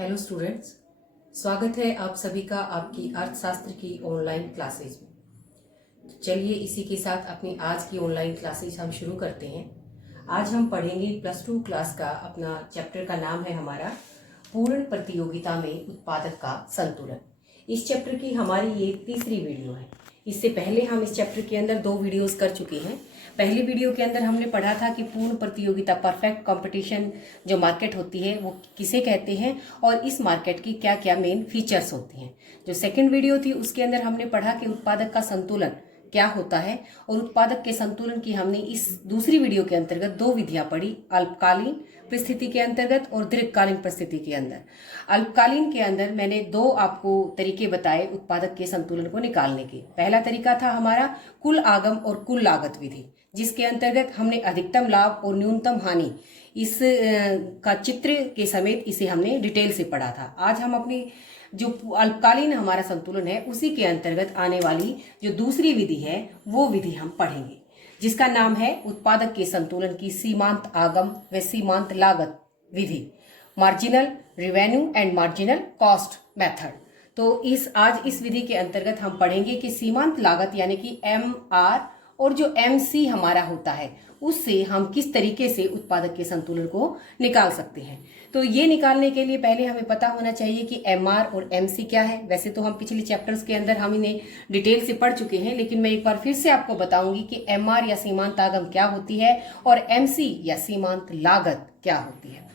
Hello students, स्वागत है आप सभी का आपकी अर्थशास्त्र की ऑनलाइन क्लासेज में। चलिए इसी के साथ अपनी आज की ऑनलाइन क्लासेज हम शुरू करते हैं। आज हम पढ़ेंगे +2 क्लास का अपना चैप्टर का नाम है हमारा पूर्ण प्रतियोगिता में उत्पादक का संतुलन। इस चैप्टर की हमारी ये तीसरी वीडियो है। इससे पहले हम इस चैप्टर के अंदर 2 वीडियोस कर चुके हैं। पहली वीडियो के अंदर हमने पढ़ा था कि पूर्ण प्रतियोगिता परफेक्ट कंपटीशन जो मार्केट होती है वो किसे कहते हैं और इस मार्केट की क्या क्या मेन फीचर्स होती हैं। जो सेकंड वीडियो थी उसके अंदर हमने पढ़ा कि उत्पादक का संतुलन क्या होता है और उत्पादक के संतुलन की हमने इस दूसरी वीडियो के अंतर्गत 2 विधियां पढ़ी, अल्पकालीन परिस्थिति के अंतर्गत और दीर्घकालीन परिस्थिति के अंदर। अल्पकालीन के अंदर मैंने 2 आपको तरीके बताए उत्पादक के संतुलन को निकालने के। पहला तरीका था हमारा कुल आगम और कुल लागत विधि, जिसके अंतर्गत हमने अधिकतम लाभ और न्यूनतम हानि इस का चित्र के समेत इसे हमने डिटेल से पढ़ा था। आज हम अपनी जो अल्पकालीन हमारा संतुलन है उसी के अंतर्गत आने वाली जो दूसरी विधि है वो विधि हम पढ़ेंगे, जिसका नाम है उत्पादक के संतुलन की सीमांत आगम व सीमांत लागत विधि, marginal revenue and marginal cost method. तो आज इस विधि के अंतर्गत हम पढ़ेंगे कि सीमांत लागत यानी कि MR और जो MC हमारा होता है उससे हम किस तरीके से उत्पादक के संतुलन को निकाल सकते हैं। तो ये निकालने के लिए पहले हमें पता होना चाहिए कि MR और MC क्या है। वैसे तो हम पिछले चैप्टर्स के अंदर हम इन्हें डिटेल से पढ़ चुके हैं, लेकिन मैं एक बार फिर से आपको बताऊंगी कि MR या सीमांत आगम क्या होती है और MC या सीमांत लागत क्या होती है।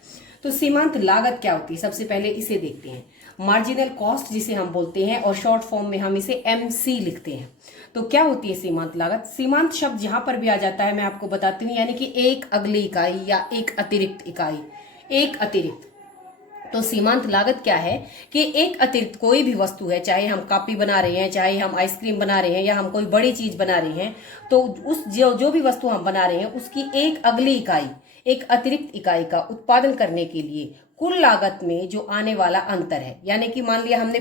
तो सीमांत लागत क्या होती है, सबसे पहले इसे देखते हैं। मार्जिनल कॉस्ट जिसे हम बोलते हैं और शॉर्ट फॉर्म में हम इसे MC लिखते हैं। तो क्या होती है सीमांत लागत? सीमांत शब्द जहां पर भी आ जाता है मैं आपको बताती हूँ, यानी कि एक अगली इकाई या एक अतिरिक्त इकाई, एक अतिरिक्त। तो सीमांत लागत क्या है कि एक अतिरिक्त कोई भी वस्तु है, चाहे हम कॉपी बना रहे हैं, चाहे हम आइसक्रीम बना रहे हैं या हम कोई बड़ी चीज बना रहे हैं, तो उस जो भी वस्तु हम बना रहे हैं उसकी एक अगली इकाई, एक अतिरिक्त इकाई का उत्पादन करने के लिए कुल लागत में जो आने वाला अंतर है, यानी कि मान लिया हमने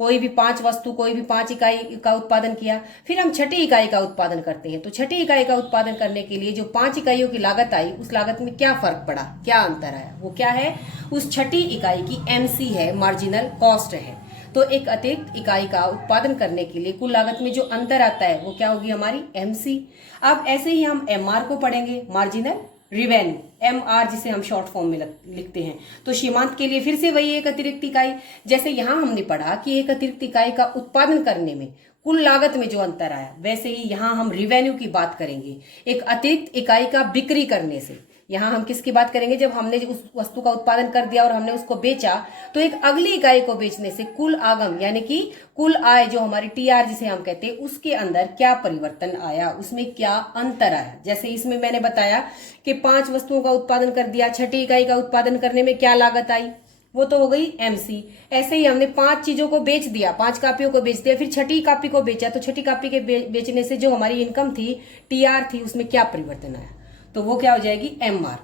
कोई भी 5 इकाई का उत्पादन किया, फिर हम छठी इकाई का उत्पादन करते हैं। तो छठी इकाई का उत्पादन करने के लिए जो 5 इकाइयों की लागत आई, उस लागत में क्या फर्क पड़ा, क्या अंतर आया, वो क्या है? उस छठी इकाई की MC है, मार्जिनल कॉस्ट है। तो एक अतिरिक्त इकाई का उत्पादन करने के लिए कुल लागत में जो अंतर आता है वो क्या होगी, हमारी MC। अब ऐसे ही हम MR को पढ़ेंगे, मार्जिनल रेवेन्यू, MR जिसे हम शॉर्ट फॉर्म में लिखते हैं। तो सीमांत के लिए फिर से वही एक अतिरिक्त इकाई, जैसे यहां हमने पढ़ा कि एक अतिरिक्त इकाई का उत्पादन करने में कुल लागत में जो अंतर आया, वैसे ही यहां हम रेवेन्यू की बात करेंगे। एक अतिरिक्त इकाई का बिक्री करने से, यहां हम किसकी बात करेंगे? जब हमने उस वस्तु का उत्पादन कर दिया और हमने उसको बेचा, तो एक अगली इकाई को बेचने से कुल आगम यानी कि कुल आय जो हमारी TR जिसे हम कहते हैं, उसके अंदर क्या परिवर्तन आया, उसमें क्या अंतर आया। जैसे इसमें मैंने बताया कि 5 वस्तुओं का उत्पादन कर दिया, छठी इकाई का उत्पादन करने में क्या लागत आई, वो तो हो गई MC। ऐसे ही हमने 5 चीजों को बेच दिया, 5 कापियों को बेच दिया, फिर छठी कापी को बेचा, तो छठी कापी के बेचने से जो हमारी इनकम थी, TR थी, उसमें क्या परिवर्तन आया, तो वो क्या हो जाएगी, MR।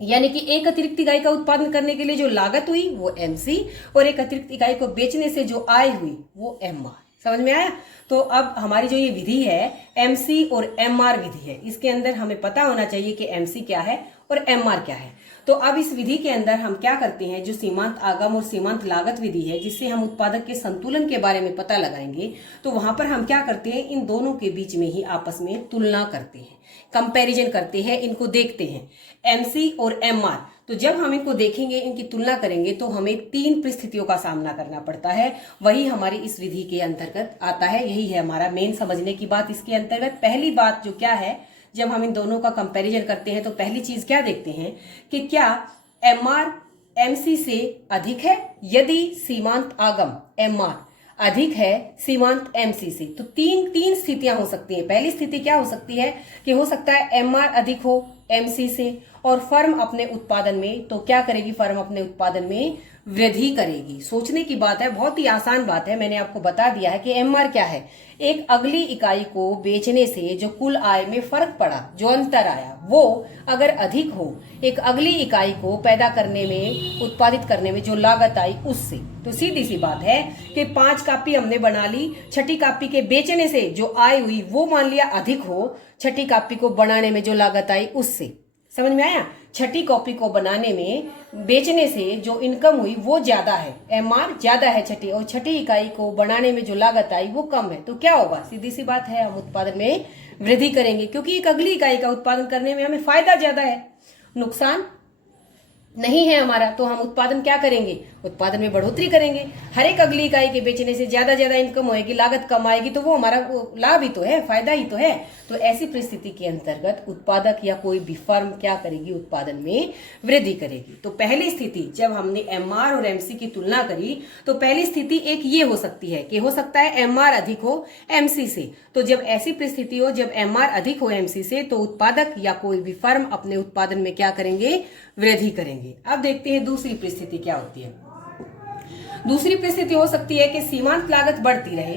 यानी कि एक अतिरिक्त इकाई का उत्पादन करने के लिए जो लागत हुई वो MC और एक अतिरिक्त इकाई को बेचने से जो आय हुई वो MR। समझ में आया? तो अब हमारी जो ये विधि है MC और MR विधि है, इसके अंदर हमें पता होना चाहिए कि MC क्या है और MR क्या है। तो अब इस विधि के अंदर हम क्या करते हैं, जो सीमांत आगम और सीमांत लागत विधि है, जिससे हम उत्पादक के संतुलन के बारे में पता लगाएंगे, तो वहां पर हम क्या करते हैं, इन दोनों के बीच में ही आपस में तुलना करते हैं, कंपैरिजन करते हैं, इनको देखते हैं, MC और MR। तो जब हम इनको देखेंगे, इनकी तुलना करेंगे, तो हमें 3 परिस्थितियों का सामना करना पड़ता है। वही हमारी इस विधि के अंतर्गत आता है, यही है हमारा मेन समझने की बात इसके अंतर्गत। पहली बात जो क्या है, जब हम इन दोनों का कंपैरिजन करते हैं तो पहली चीज क्या देखते हैं कि क्या MR MC से अधिक है। यदि सीमांत आगम MR अधिक है सीमांत MC से, तो तीन स्थितियां हो सकती हैं। पहली स्थिति क्या हो सकती है कि हो सकता है MR अधिक हो MC से और फर्म अपने उत्पादन में, तो क्या करेगी, फर्म अपने उत्पादन में वृद्धि करेगी। सोचने की बात है, बहुत ही आसान बात है, मैंने आपको बता दिया है कि MR क्या है, एक अगली इकाई को बेचने से जो कुल आय में फर्क पड़ा, जो अंतर आया, वो अगर अधिक हो एक अगली इकाई को पैदा करने में, उत्पादित करने में जो लागत आई उससे। तो सीधी सी बात है कि 5 कापी हमने बना ली, छठी कापी के बेचने से जो आय हुई वो मान लिया अधिक हो छठी कापी को बनाने में जो लागत आई उससे। समझ में आया? छठी कॉपी को बनाने में बेचने से जो इनकम हुई वो ज्यादा है, एमआर ज्यादा है छठी, और छठी इकाई को बनाने में जो लागत आई वो कम है। तो क्या होगा? सीधी सी बात है, हम उत्पादन में वृद्धि करेंगे, क्योंकि एक अगली इकाई का उत्पादन करने में हमें फायदा ज्यादा है, नुकसान नहीं है हमारा। तो हम उत्पादन क्या करेंगे? उत्पादन में बढ़ोतरी करेंगे। हर एक अगली इकाई के बेचने से ज्यादा इनकम होएगी, लागत कम आएगी, तो वो हमारा लाभ ही तो है, फायदा ही तो है। तो ऐसी परिस्थिति के अंतर्गत उत्पादक या कोई भी फर्म क्या करेगी? उत्पादन में वृद्धि करेगी। तो पहली स्थिति जब हमने एमआर और एमसी की तुलना करी, तो पहली स्थिति एक ये हो सकती है कि हो सकता है एमआर अधिक हो एमसी से। तो जब ऐसी परिस्थिति हो, जब एमआर अधिक हो एमसी से, तो उत्पादक या कोई भी फर्म अपने उत्पादन में क्या करेंगे? वृद्धि करेंगे। अब देखते हैं दूसरी परिस्थिति क्या होती है। दूसरी परिस्थिति हो सकती है कि सीमांत लागत बढ़ती रहे,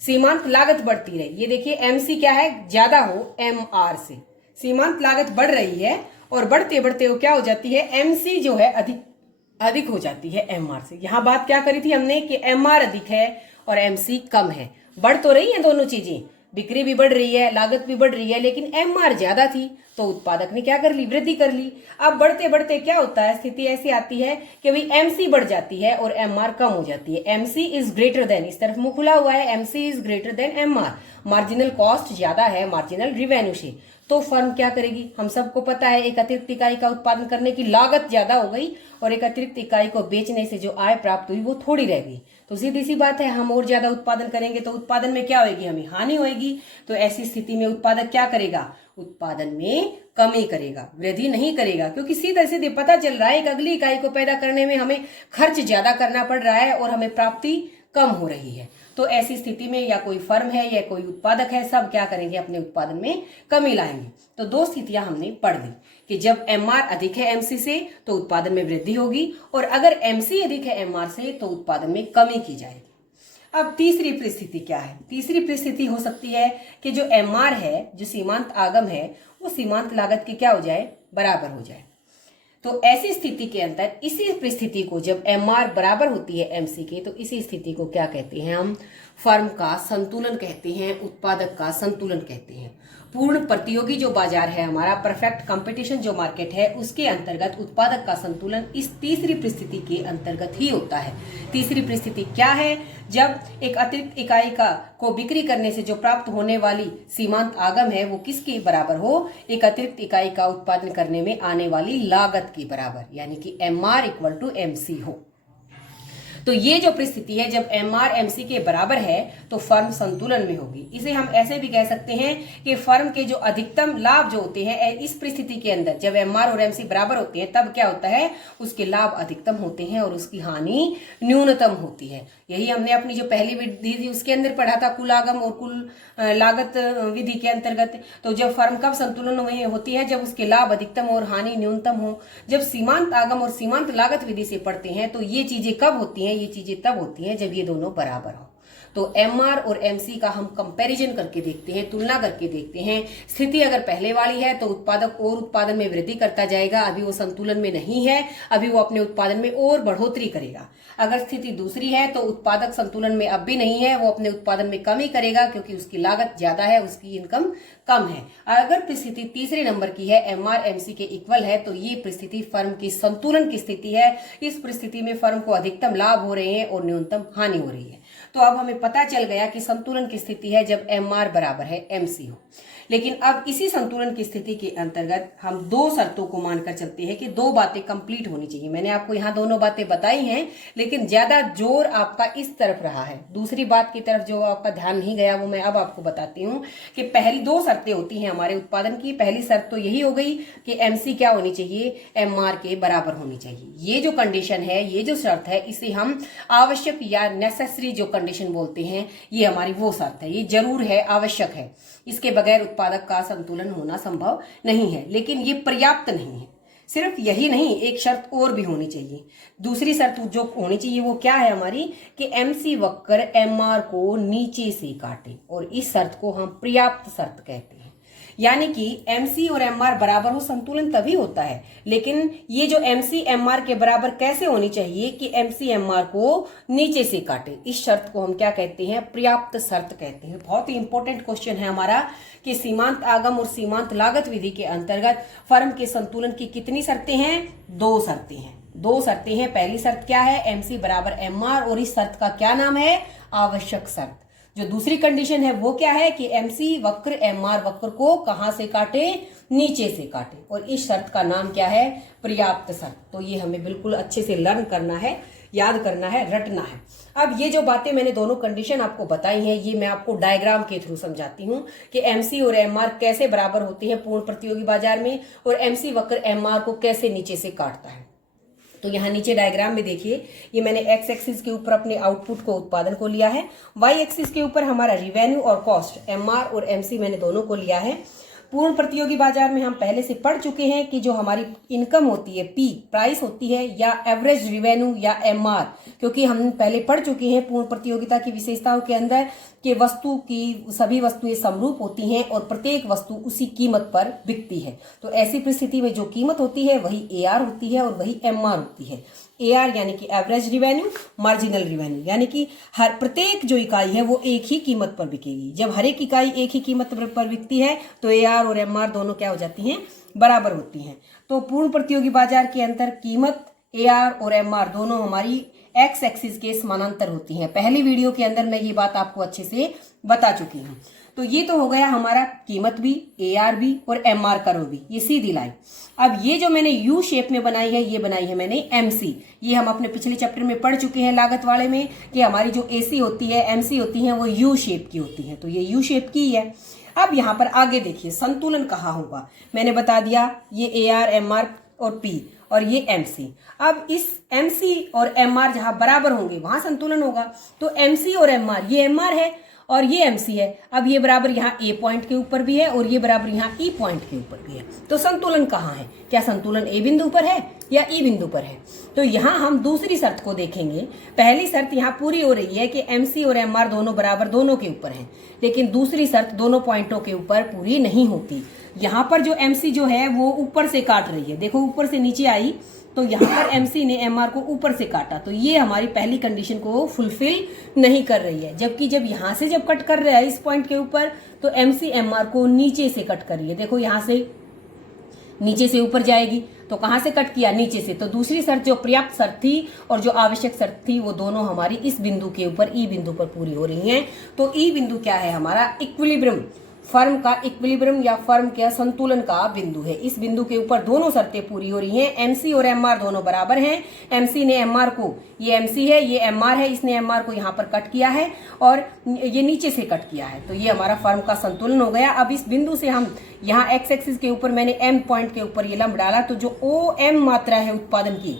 सीमांत लागत बढ़ती रहे। ये देखिए एमसी क्या है? ज्यादा हो एमआर से, सीमांत लागत बढ़ रही है और बढ़ते बढ़ते वो क्या हो जाती है? एमसी जो है अधिक हो जाती है एमआर से। यहां बात क्या करी थी हमने कि एमआर अधिक है और एमसी कम है। बढ़ तो रही है दोनों चीजें, बिक्री भी बढ़ रही है, लागत भी बढ़ रही है, लेकिन एमआर ज्यादा थी तो उत्पादक ने क्या कर ली? वृद्धि कर ली। अब बढ़ते बढ़ते क्या होता है? स्थिति ऐसी आती है कि भाई एमसी बढ़ जाती है और एमआर कम हो जाती है। एमसी इज ग्रेटर देन, इस तरफ मुंह खुला हुआ है, MC is greater than MR, marginal cost ज्यादा है मार्जिनल रिवेन्यू से। तो फर्म क्या करेगी? हम सबको पता है, एक अतिरिक्त इकाई का उत्पादन करने की लागत ज्यादा हो गई और एक अतिरिक्त इकाई को बेचने से जो आय प्राप्त हुई वो थोड़ी रह गई। तो सीधी सी बात है, हम और ज्यादा उत्पादन करेंगे तो उत्पादन में क्या होगी? हमें हानि होगी। तो ऐसी स्थिति में उत्पादक क्या करेगा? उत्पादन में कमी करेगा, वृद्धि नहीं करेगा, क्योंकि सीधे सीधे पता चल रहा है एक अगली इकाई को पैदा करने में हमें खर्च ज्यादा करना पड़ रहा है और हमें प्राप्ति कम हो रही है। तो ऐसी स्थिति में या कोई फर्म है या कोई उत्पादक है, सब क्या करेंगे? अपने उत्पादन में कमी लाएंगे। तो दो स्थितियां हमने पढ़ ली कि जब एमआर अधिक है एमसी से तो उत्पादन में वृद्धि होगी, और अगर एमसी अधिक है एमआर से तो उत्पादन में कमी की जाएगी। अब तीसरी परिस्थिति क्या है? तीसरी परिस्थिति हो सकती है कि जो एमआर है, जो सीमांत आगम है, वो सीमांत लागत के क्या हो जाए? बराबर हो जाए। तो ऐसी स्थिति के अंदर इसी परिस्थिति को जब एमआर बराबर होती है एमसी के, तो इसी स्थिति को क्या कहते हैं? हम फर्म का संतुलन कहते हैं, उत्पादक का संतुलन कहते हैं। पूर्ण प्रतियोगी जो बाजार है हमारा, परफेक्ट कंपटीशन जो मार्केट है, उसके अंतर्गत उत्पादक का संतुलन इस तीसरी परिस्थिति के अंतर्गत ही होता है। तीसरी परिस्थिति क्या है? जब एक अतिरिक्त इकाई को बिक्री करने से जो प्राप्त होने वाली सीमांत आगम है वो किसके बराबर हो? एक अतिरिक्त इकाई का उत्पादन करने में आने वाली लागत के बराबर, यानी कि एमआर इक्वल टू एमसी हो। तो ये जो परिस्थिति है, जब एमआर एमसी के बराबर है तो फर्म संतुलन में होगी। इसे हम ऐसे भी कह सकते हैं कि फर्म के जो अधिकतम लाभ जो होते हैं इस परिस्थिति के अंदर, जब एमआर और एमसी बराबर होते हैं तब क्या होता है? उसके लाभ अधिकतम होते हैं और उसकी हानि न्यूनतम होती है। यही हमने अपनी जो पहली विधि थी उसके अंदर पढ़ा था, कुल आगम और कुल लागत विधि के अंतर्गत। तो जब फर्म कब संतुलन में होती है? जब उसके लाभ अधिकतम और हानि न्यूनतम हो। जब सीमांत आगम और सीमांत लागत विधि से पढ़ते हैं तो ये चीजें कब होती हैं? ये चीजें तब होती हैं जब ये दोनों बराबर हो। तो एमआर और एमसी का हम कंपैरिजन करके देखते हैं, तुलना करके देखते हैं। स्थिति अगर पहले वाली है तो उत्पादक और उत्पादन में वृद्धि करता जाएगा, अभी वो संतुलन में नहीं है, अभी वो अपने उत्पादन में और बढ़ोतरी करेगा। अगर स्थिति दूसरी है तो उत्पादक संतुलन में अब भी नहीं है, वो अपने उत्पादन में कमी करेगा क्योंकि उसकी लागत ज्यादा है, उसकी इनकम कम है। अगर परिस्थिति तीसरे नंबर की है, एमआर एमसी के इक्वल है, तो ये परिस्थिति फर्म की संतुलन की स्थिति है। इस परिस्थिति में फर्म को अधिकतम लाभ हो रहे हैं और न्यूनतम हानि हो रही है। तो अब हमें पता चल गया कि संतुलन की स्थिति है जब एमआर बराबर है एमसी हो। लेकिन अब इसी संतुलन की स्थिति के अंतर्गत हम दो शर्तों को मानकर चलते हैं कि दो बातें कंप्लीट होनी चाहिए। मैंने आपको यहाँ दोनों बातें बताई हैं, लेकिन ज्यादा जोर आपका इस तरफ रहा है, दूसरी बात की तरफ जो आपका ध्यान नहीं गया वो मैं अब आपको बताती हूँ कि पहली दो शर्तें होती हैं हमारे उत्पादन की। पहली शर्त तो यही हो गई कि एमसी क्या होनी चाहिए? एमआर के बराबर होनी चाहिए। ये जो कंडीशन है, ये जो शर्त है, इसे हम आवश्यक या नेसेसरी जो कंडीशन बोलते हैं, ये हमारी वो शर्त है। ये जरूर है, आवश्यक है, इसके बगैर उत्पादक का संतुलन होना संभव नहीं है। लेकिन ये पर्याप्त नहीं है। सिर्फ यही नहीं, एक शर्त और भी होनी चाहिए। दूसरी शर्त जो होनी चाहिए वो क्या है हमारी? कि एमसी वक्र एमआर को नीचे से काटे, और इस शर्त को हम पर्याप्त शर्त कहते हैं। यानी कि MC और MR बराबर हो, संतुलन तभी होता है। लेकिन ये जो MC MR के बराबर कैसे होनी चाहिए कि MC MR को नीचे से काटे, इस शर्त को हम क्या कहते हैं, पर्याप्त शर्त कहते हैं। बहुत ही इंपॉर्टेंट क्वेश्चन है हमारा कि सीमांत आगम और सीमांत लागत विधि के अंतर्गत फर्म के संतुलन की कितनी शर्तें हैं, 2 शर्तें हैं। 2 शर्तें हैं। पहली शर्त क्या है, MC बराबर MR, और इस शर्त का क्या नाम है, आवश्यक शर्त। जो दूसरी कंडीशन है वो क्या है कि MC वक्र MR वक्र को कहां से काटे, नीचे से काटे, और इस शर्त का नाम क्या है, पर्याप्त शर्त। तो ये हमें बिल्कुल अच्छे से लर्न करना है, याद करना है, रटना है। अब ये जो बातें मैंने दोनों कंडीशन आपको बताई हैं, ये मैं आपको डायग्राम के थ्रू समझाती हूँ कि MC और MR कैसे बराबर होती है पूर्ण प्रतियोगी बाजार में, और MC वक्र MR को कैसे नीचे से काटता है। तो यहाँ नीचे डायग्राम में देखिए, ये मैंने एक्स एक्सिस के ऊपर अपने आउटपुट को, उत्पादन को लिया है, वाई एक्सिस के ऊपर हमारा रिवेन्यू और कॉस्ट MR और MC मैंने दोनों को लिया है। पूर्ण प्रतियोगी बाजार में हम पहले से पढ़ चुके हैं कि जो हमारी इनकम होती है, P प्राइस होती है, या एवरेज रिवेन्यू या MR, क्योंकि हम पहले पढ़ चुके हैं पूर्ण प्रतियोगिता की विशेषताओं के अंदर कि वस्तु की सभी वस्तुएं समरूप होती हैं और प्रत्येक वस्तु उसी कीमत पर बिकती है। तो ऐसी परिस्थिति में जो कीमत होती है वही AR होती है और वही MR होती है। AR यानी कि एवरेज रिवेन्यू, मार्जिनल रिवेन्यू यानी कि हर प्रत्येक जो इकाई है वो एक ही कीमत पर बिकेगी। जब हर एक इकाई एक ही कीमत पर बिकती है तो AR और MR दोनों क्या हो जाती हैं, बराबर होती हैं। तो पूर्ण प्रतियोगी बाजार के अंतर कीमत AR और MR दोनों हमारी एक्स एक्सिस के समानांतर होती हैं। पहली वीडियो के अंदर मैं ये बात आपको अच्छे से बता चुकी हूँ। तो ये तो हो गया हमारा कीमत भी, AR भी और MR कर्व भी, ये सीधी लाइन। अब ये जो मैंने U शेप में बनाई है, ये बनाई है मैंने MC। ये हम अपने पिछले चैप्टर में पढ़ चुके हैं लागत वाले में कि हमारी जो AC होती है, MC होती है, वो U शेप की होती है। तो ये U शेप की है। अब यहाँ पर आगे देखिए संतुलन कहाँ होगा, मैंने बता दिया, ये AR MR और P और ये MC। अब इस MC और MR जहां बराबर होंगे वहां संतुलन होगा। तो MC और MR, ये MR है और ये MC है। अब ये बराबर यहाँ A पॉइंट के ऊपर भी है और ये बराबर यहाँ E पॉइंट के ऊपर भी है। तो संतुलन कहाँ है, क्या संतुलन A बिंदु पर है या E बिंदु पर है? तो यहाँ हम दूसरी शर्त को देखेंगे। पहली शर्त यहाँ पूरी हो रही है कि MC और MR दोनों बराबर दोनों के ऊपर हैं, लेकिन दूसरी शर्त दोनों पॉइंटों के ऊपर पूरी नहीं होती। यहाँ पर जो MC जो है वो ऊपर से काट रही है, देखो ऊपर से नीचे आई, तो यहाँ पर MC ने MR को ऊपर से काटा, तो ये हमारी पहली कंडीशन को फुलफिल नहीं कर रही है। जबकि जब यहाँ से जब कट कर रहा है इस पॉइंट के ऊपर, तो MC MR को नीचे से कट कर रही है। देखो यहाँ से नीचे से ऊपर जाएगी, तो कहाँ से कट किया, नीचे से। तो दूसरी शर्त जो पर्याप्त शर्त थी और जो आवश्यक शर्त थी वो दोनों हमारी इस बिंदु के ऊपर E बिंदु पर पूरी हो रही हैं। तो E बिंदु क्या है, हमारा इक्विलिब्रियम, फर्म का इक्विलिब्रियम या फर्म के संतुलन का बिंदु है। इस बिंदु के ऊपर दोनों शर्तें पूरी हो रही हैं। MC और MR दोनों बराबर हैं। MC ने MR को, ये MC है, ये MR है, इसने MR को यहाँ पर कट किया है और ये नीचे से कट किया है। तो ये हमारा फर्म का संतुलन हो गया। अब इस बिंदु से हम यहाँ एक्स एक्सिस के ऊपर मैंने M पॉइंट के ऊपर ये लंब डाला, तो जो OM मात्रा है उत्पादन की,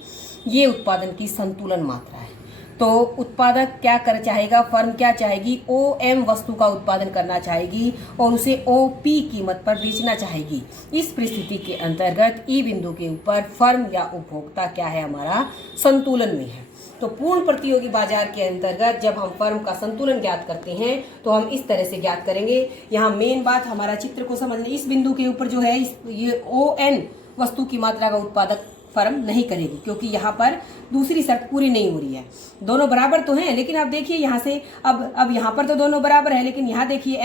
ये उत्पादन की संतुलन मात्रा है। तो उत्पादक क्या कर चाहेगा, फर्म क्या चाहेगी, OM वस्तु का उत्पादन करना चाहेगी और उसे OP कीमत पर बेचना चाहेगी। इस परिस्थिति के अंतर्गत E बिंदु के ऊपर फर्म या उपभोक्ता क्या है, हमारा संतुलन में है। तो पूर्ण प्रतियोगी बाजार के अंतर्गत जब हम फर्म का संतुलन ज्ञात करते हैं तो हम इस तरह से ज्ञात करेंगे। यहाँ मेन बात हमारा चित्र को समझने, इस बिंदु के ऊपर जो है ये ON वस्तु की मात्रा का उत्पादक फर्म नहीं करेगी, क्योंकि यहाँ पर दूसरी शर्त पूरी नहीं हो रही है। दोनों बराबर तो हैं, लेकिन आप देखिए यहाँ से अब यहाँ पर तो दोनों बराबर है, लेकिन यहाँ देखिए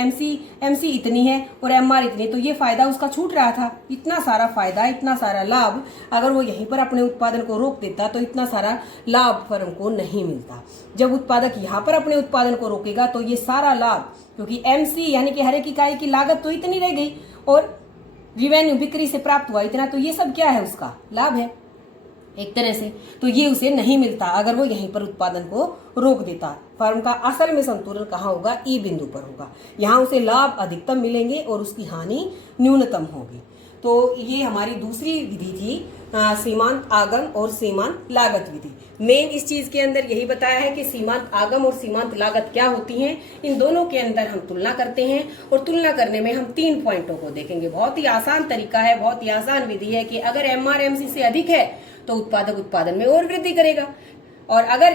MC इतनी है और MR इतनी, तो ये फायदा उसका छूट रहा था। इतना सारा फायदा, इतना सारा लाभ, अगर वो यहीं पर अपने उत्पादन को रोक देता तो इतना सारा लाभ फर्म को नहीं मिलता। जब उत्पादक यहाँ पर अपने उत्पादन को रोकेगा तो ये सारा लाभ, क्योंकि MC यानी कि हर एक इकाई की लागत तो इतनी रह गई और रिवेन्यू बिक्री से प्राप्त हुआ इतना, तो ये सब क्या है, उसका लाभ है एक तरह से। तो ये उसे नहीं मिलता अगर वो यहीं पर उत्पादन को रोक देता। फर्म का असल में संतुलन कहाँ होगा, E बिंदु पर होगा। यहाँ उसे लाभ अधिकतम मिलेंगे और उसकी हानि न्यूनतम होगी। तो ये हमारी दूसरी विधि थी, सीमांत आगम और सीमांत लागत विधि। मेन इस चीज के अंदर यही बताया है कि सीमांत आगम और सीमांत लागत क्या होती हैं। इन दोनों के अंदर हम तुलना करते हैं और तुलना करने में हम 3 पॉइंटों को देखेंगे। बहुत ही आसान तरीका है, बहुत ही आसान विधि है कि अगर MR MC से अधिक है तो उत्पादक उत्पादन में और वृद्धि करेगा, और अगर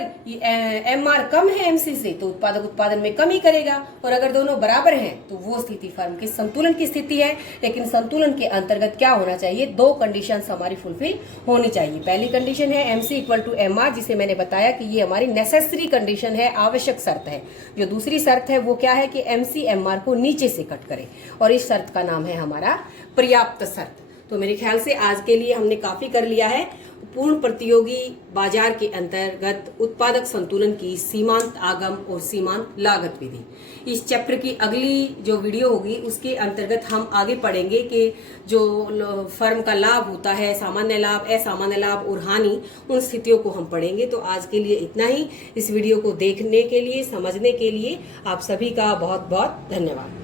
MR कम है MC से तो उत्पादक उत्पादन में कमी करेगा, और अगर दोनों बराबर हैं तो वो स्थिति फर्म के संतुलन की स्थिति है। लेकिन संतुलन के अंतर्गत क्या होना चाहिए, 2 कंडीशंस हमारी फुलफिल होनी चाहिए। पहली कंडीशन है MC इक्वल टू MR, जिसे मैंने बताया कि ये हमारी नेसेसरी कंडीशन है, आवश्यक शर्त है। जो दूसरी शर्त है वो क्या है कि MC MR को नीचे से कट करे, और इस शर्त का नाम है हमारा पर्याप्त शर्त। तो मेरे ख्याल से आज के लिए हमने काफी कर लिया है। पूर्ण प्रतियोगी बाजार के अंतर्गत उत्पादक संतुलन की सीमांत आगम और सीमांत लागत विधि। इस चैप्टर की अगली जो वीडियो होगी उसके अंतर्गत हम आगे पढ़ेंगे कि जो फर्म का लाभ होता है, सामान्य लाभ, असामान्य लाभ और हानि, उन स्थितियों को हम पढ़ेंगे। तो आज के लिए इतना ही। इस वीडियो को देखने के लिए, समझने के लिए आप सभी का बहुत बहुत धन्यवाद।